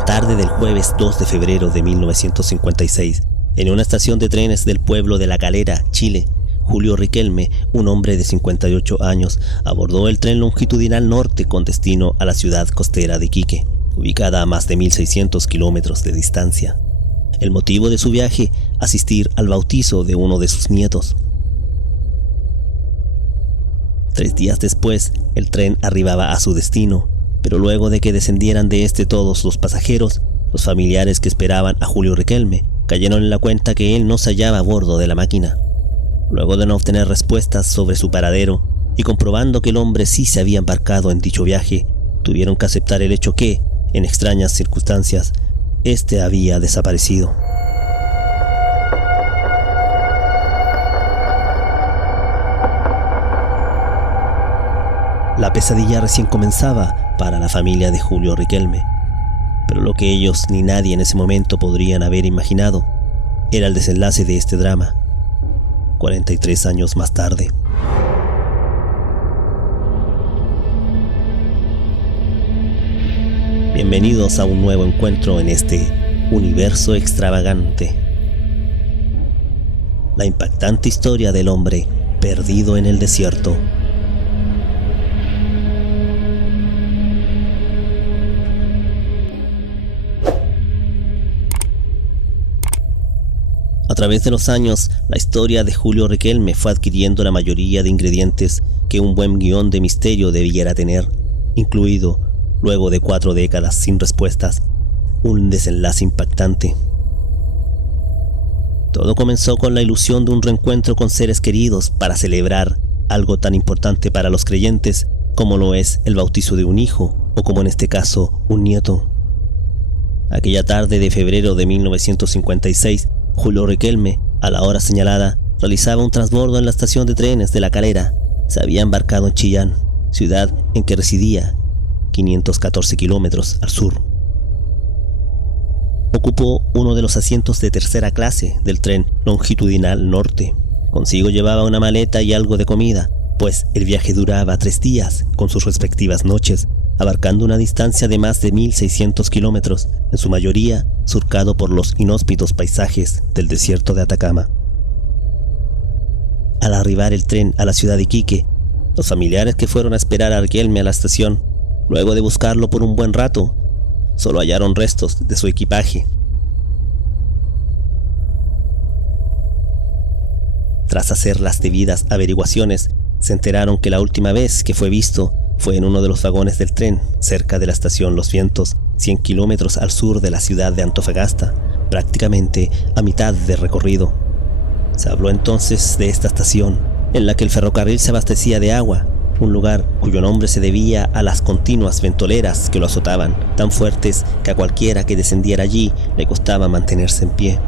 La tarde del jueves 2 de febrero de 1956, en una estación de trenes del pueblo de La Calera, Chile, Julio Riquelme, un hombre de 58 años, abordó el tren longitudinal norte con destino a la ciudad costera de Iquique, ubicada a más de 1.600 kilómetros de distancia. El motivo de su viaje, asistir al bautizo de uno de sus nietos. 3 días después, el tren arribaba a su destino, pero luego de que descendieran de este todos los pasajeros, los familiares que esperaban a Julio Riquelme cayeron en la cuenta que él no se hallaba a bordo de la máquina. Luego de no obtener respuestas sobre su paradero y comprobando que el hombre sí se había embarcado en dicho viaje, tuvieron que aceptar el hecho que, en extrañas circunstancias, este había desaparecido. La pesadilla recién comenzaba para la familia de Julio Riquelme, pero lo que ellos ni nadie en ese momento podrían haber imaginado era el desenlace de este drama, 43 años más tarde. Bienvenidos a un nuevo encuentro en este universo extravagante. La impactante historia del hombre perdido en el desierto. A través de los años, la historia de Julio Riquelme fue adquiriendo la mayoría de ingredientes que un buen guión de misterio debiera tener, incluido, luego de 4 décadas sin respuestas, un desenlace impactante. Todo comenzó con la ilusión de un reencuentro con seres queridos para celebrar algo tan importante para los creyentes como lo es el bautizo de un hijo, o como en este caso, un nieto. Aquella tarde de febrero de 1956, Julio Riquelme, a la hora señalada, realizaba un transbordo en la estación de trenes de La Calera. Se había embarcado en Chillán, ciudad en que residía, 514 kilómetros al sur. Ocupó uno de los asientos de tercera clase del tren longitudinal norte. Consigo llevaba una maleta y algo de comida, pues el viaje duraba 3 días, con sus respectivas noches, abarcando una distancia de más de 1.600 kilómetros, en su mayoría surcado por los inhóspitos paisajes del desierto de Atacama. Al arribar el tren a la ciudad de Iquique, los familiares que fueron a esperar a Riquelme a la estación, luego de buscarlo por un buen rato, solo hallaron restos de su equipaje. Tras hacer las debidas averiguaciones, se enteraron que la última vez que fue visto fue en uno de los vagones del tren, cerca de la estación Los Vientos, 100 kilómetros al sur de la ciudad de Antofagasta, prácticamente a mitad de recorrido. Se habló entonces de esta estación, en la que el ferrocarril se abastecía de agua, un lugar cuyo nombre se debía a las continuas ventoleras que lo azotaban, tan fuertes que a cualquiera que descendiera allí le costaba mantenerse en pie.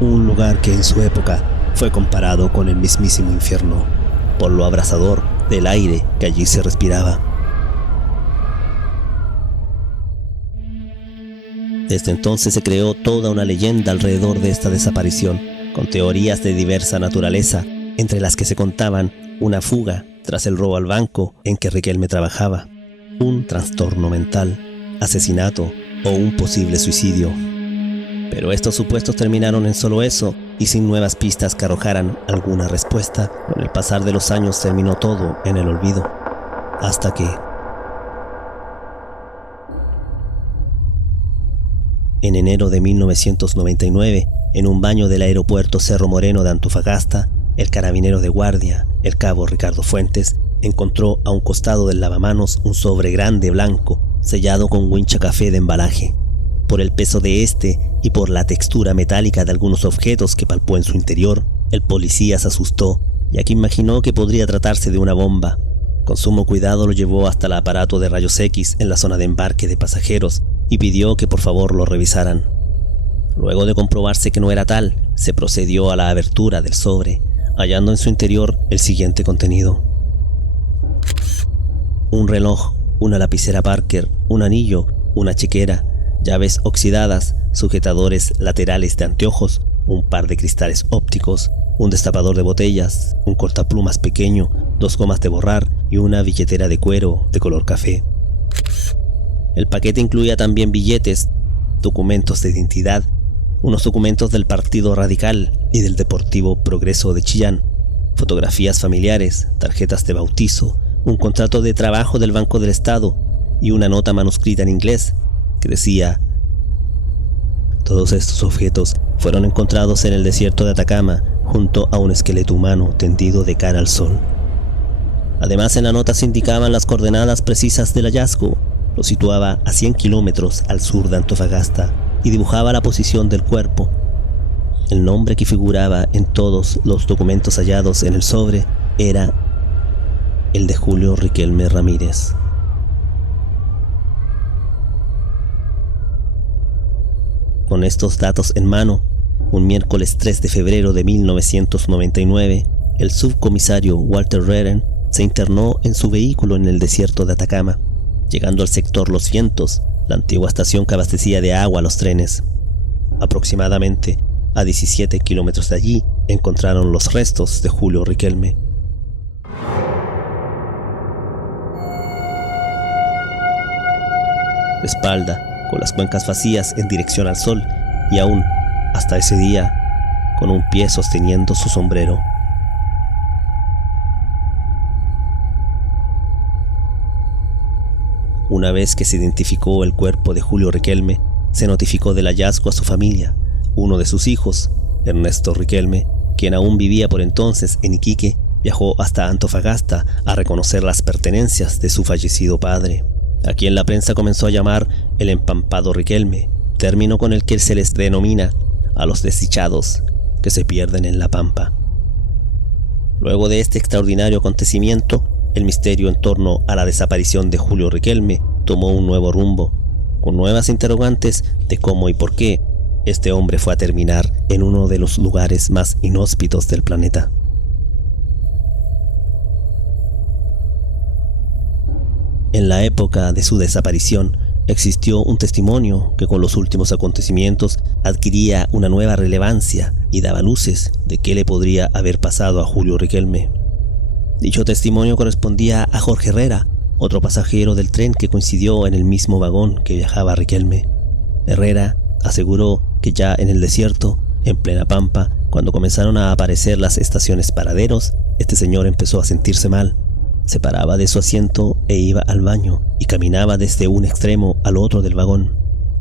Un lugar que en su época fue comparado con el mismísimo infierno, por lo abrasador del aire que allí se respiraba. Desde entonces se creó toda una leyenda alrededor de esta desaparición, con teorías de diversa naturaleza, entre las que se contaban una fuga tras el robo al banco en que Riquelme trabajaba, un trastorno mental, asesinato o un posible suicidio. Pero estos supuestos terminaron en solo eso, y sin nuevas pistas que arrojaran alguna respuesta. Con el pasar de los años terminó todo en el olvido, hasta que en enero de 1999, en un baño del aeropuerto Cerro Moreno de Antofagasta, el carabinero de guardia, el cabo Ricardo Fuentes, encontró a un costado del lavamanos un sobre grande blanco, sellado con wincha café de embalaje. Por el peso de este y por la textura metálica de algunos objetos que palpó en su interior, el policía se asustó, ya que imaginó que podría tratarse de una bomba. Con sumo cuidado lo llevó hasta el aparato de rayos X en la zona de embarque de pasajeros y pidió que por favor lo revisaran. Luego de comprobarse que no era tal, se procedió a la abertura del sobre, hallando en su interior el siguiente contenido: un reloj, una lapicera Parker, un anillo, una chequera, llaves oxidadas, sujetadores laterales de anteojos, un par de cristales ópticos, un destapador de botellas, un cortaplumas pequeño, 2 gomas de borrar y una billetera de cuero de color café. El paquete incluía también billetes, documentos de identidad, unos documentos del Partido Radical y del Deportivo Progreso de Chillán, fotografías familiares, tarjetas de bautizo, un contrato de trabajo del Banco del Estado y una nota manuscrita en inglés que decía: todos estos objetos fueron encontrados en el desierto de Atacama junto a un esqueleto humano tendido de cara al sol. Además, en la nota se indicaban las coordenadas precisas del hallazgo. Lo situaba a 100 kilómetros al sur de Antofagasta y dibujaba la posición del cuerpo. El nombre que figuraba en todos los documentos hallados en el sobre era el de Julio Riquelme Ramírez. Con estos datos en mano, un miércoles 3 de febrero de 1999, el subcomisario Walter Reren se internó en su vehículo en el desierto de Atacama, llegando al sector Los Vientos, la antigua estación que abastecía de agua a los trenes. Aproximadamente a 17 kilómetros de allí encontraron los restos de Julio Riquelme. De espalda, con las cuencas vacías en dirección al sol, y aún, hasta ese día, con un pie sosteniendo su sombrero. Una vez que se identificó el cuerpo de Julio Riquelme, se notificó del hallazgo a su familia. Uno de sus hijos, Ernesto Riquelme, quien aún vivía por entonces en Iquique, viajó hasta Antofagasta a reconocer las pertenencias de su fallecido padre, a quien la prensa comenzó a llamar el empampado Riquelme, término con el que se les denomina a los desdichados que se pierden en la pampa. Luego de este extraordinario acontecimiento, el misterio en torno a la desaparición de Julio Riquelme tomó un nuevo rumbo, con nuevas interrogantes de cómo y por qué este hombre fue a terminar en uno de los lugares más inhóspitos del planeta. En la época de su desaparición, existió un testimonio que con los últimos acontecimientos adquiría una nueva relevancia y daba luces de qué le podría haber pasado a Julio Riquelme. Dicho testimonio correspondía a Jorge Herrera, otro pasajero del tren que coincidió en el mismo vagón que viajaba Riquelme. Herrera aseguró que ya en el desierto, en plena pampa, cuando comenzaron a aparecer las estaciones paraderos, este señor empezó a sentirse mal. Se paraba de su asiento e iba al baño y caminaba desde un extremo al otro del vagón.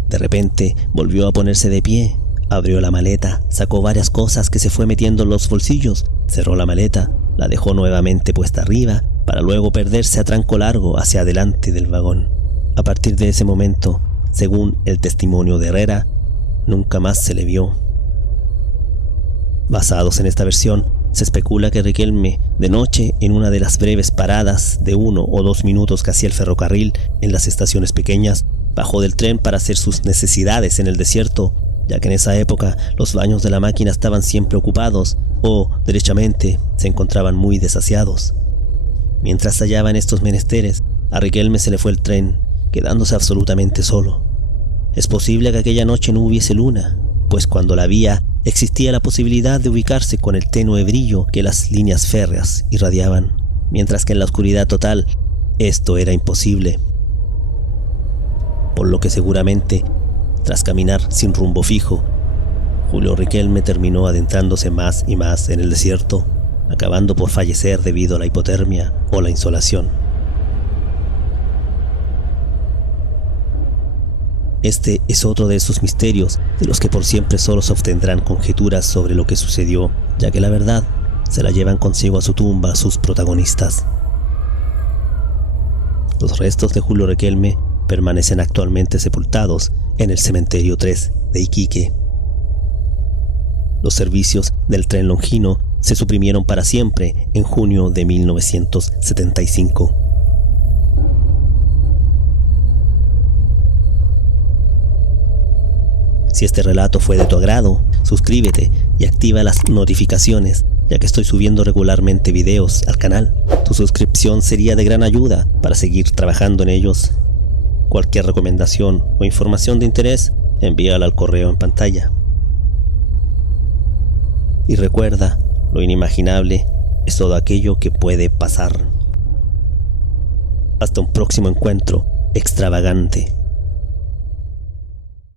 De repente volvió a ponerse de pie, abrió la maleta, sacó varias cosas que se fue metiendo en los bolsillos, cerró la maleta, la dejó nuevamente puesta arriba para luego perderse a tranco largo hacia adelante del vagón. A partir de ese momento, según el testimonio de Herrera, nunca más se le vio. Basados en esta versión, se especula que Riquelme, de noche, en una de las breves paradas de 1 o 2 minutos que hacía el ferrocarril en las estaciones pequeñas, bajó del tren para hacer sus necesidades en el desierto, ya que en esa época los baños de la máquina estaban siempre ocupados o, derechamente, se encontraban muy desasiados. Mientras hallaba en estos menesteres, a Riquelme se le fue el tren, quedándose absolutamente solo. Es posible que aquella noche no hubiese luna, pues cuando la había, existía la posibilidad de ubicarse con el tenue brillo que las líneas férreas irradiaban, mientras que en la oscuridad total, esto era imposible. Por lo que seguramente, tras caminar sin rumbo fijo, Julio Riquelme terminó adentrándose más y más en el desierto, acabando por fallecer debido a la hipotermia o la insolación. Este es otro de esos misterios de los que por siempre solo se obtendrán conjeturas sobre lo que sucedió, ya que la verdad se la llevan consigo a su tumba sus protagonistas. Los restos de Julio Riquelme permanecen actualmente sepultados en el Cementerio 3 de Iquique. Los servicios del tren Longino se suprimieron para siempre en junio de 1975. Si este relato fue de tu agrado, suscríbete y activa las notificaciones, ya que estoy subiendo regularmente videos al canal. Tu suscripción sería de gran ayuda para seguir trabajando en ellos. Cualquier recomendación o información de interés, envíala al correo en pantalla. Y recuerda, lo inimaginable es todo aquello que puede pasar. Hasta un próximo encuentro extravagante.